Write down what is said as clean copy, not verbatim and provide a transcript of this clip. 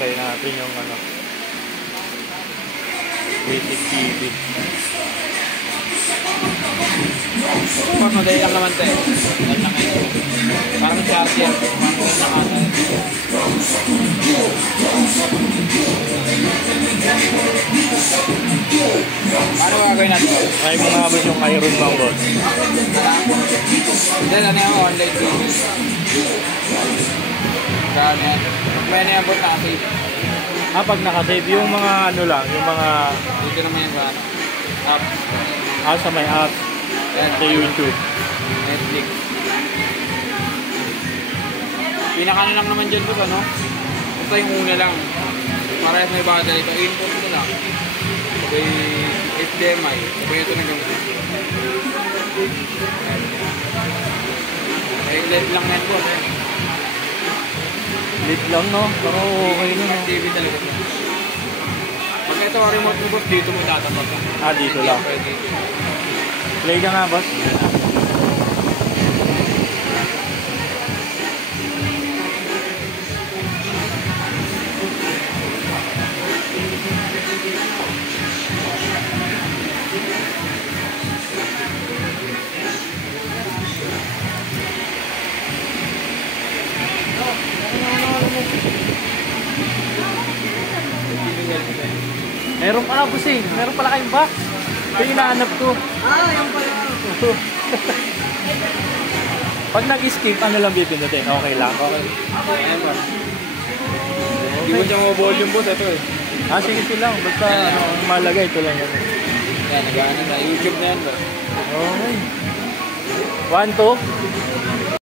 Try natin yung ano, Waited TV. Kung madali lang naman tayo. Dahil lang ngayon. Parang charger. Paano gagawin natin? Ay mga abos yung iron bang boss. Dahil ano yung online TV. Saan yan? May na yung bot nakasave. Ah, pag nakasave yung mga ano lang, yung mga... Dito naman yung ano, app. Ah, sa may app. Yan, sa YouTube. Netflix. Pinakano lang naman dyan boss, ano? Basta yung una lang. Parehas may baka dito. Input mo lang. Sabay HDMI. Sabay ito na gamit. May LED lang net boss eh. Lit lang no? Pero okay na no? TV talaga. Pag ito ang remote mo boss, dito mo tatapat. Ah, dito lang. Play ka nga boss. Meron pala boss eh. Meron pala kayong box. Ito yung hinahanap ko. Ah, yung pala. Pag nag-skip, ano lang bipindutin? Okay lang. Okay. Ayan ba? Hindi mo dyan volume boss, ito eh. Ah, sige lang. Basta ano, malaga ito lang yan. Yan, nag-ano na. YouTube na yan ba? Okay. 1, 2.